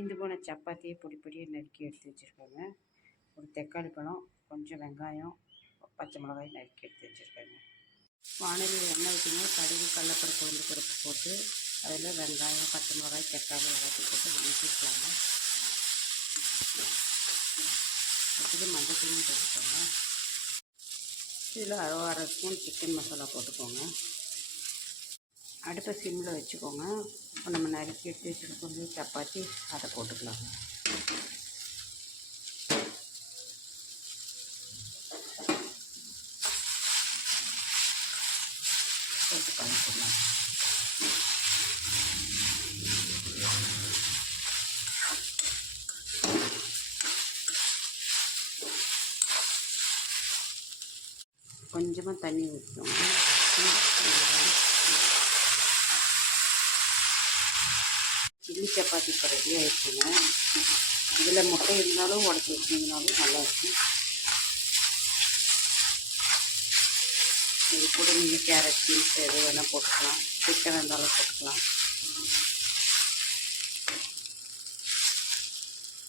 தீந்து போன சப்பாத்தியை பொடி பொடியாக நறுக்கி எடுத்து வச்சுருக்கோங்க. ஒரு தக்காளி பழம் கொஞ்சம் வெங்காயம் பச்சை மிளகாய் நறுக்கி எடுத்து வச்சுருக்கோங்க. வானலியில் எண்ணெய் ஊற்றினா கடுகு கடலப்பருப்பு வந்து பருப்பு போட்டு அதில் வெங்காயம் பச்சை மிளகாய் தக்காளி எல்லாத்தையும் போட்டு வதக்கிக்கலாங்க அடுத்தது மஞ்சள் தூள் போட்டுக்கோங்க. இதில் அரை அரை ஸ்பூன் சிக்கன் மசாலா போட்டுக்கோங்க. அடுப்பை சிம்மில் வச்சுக்கோங்க. இப்போ நம்ம நறுக்கி எடுத்து வச்சுருக்கோம் சப்பாத்தி அதை போட்டுக்கலாம். போட்டு கலந்துக்கலாம். கொஞ்சமாக தண்ணி ஊற்றணும் இட்லி சப்பாத்தி இப்போ ரெடி ஆயிடுச்சுங்க இதில் முட்டை இருந்தாலும் உடச்சி வச்சிங்கனாலும் நல்லாயிருக்கும். இது கூட நீங்கள் கேரட் பீன்ஸ் எது வேணால் போட்டுக்கலாம். சிக்கன் இருந்தாலும் போட்டுக்கலாம்.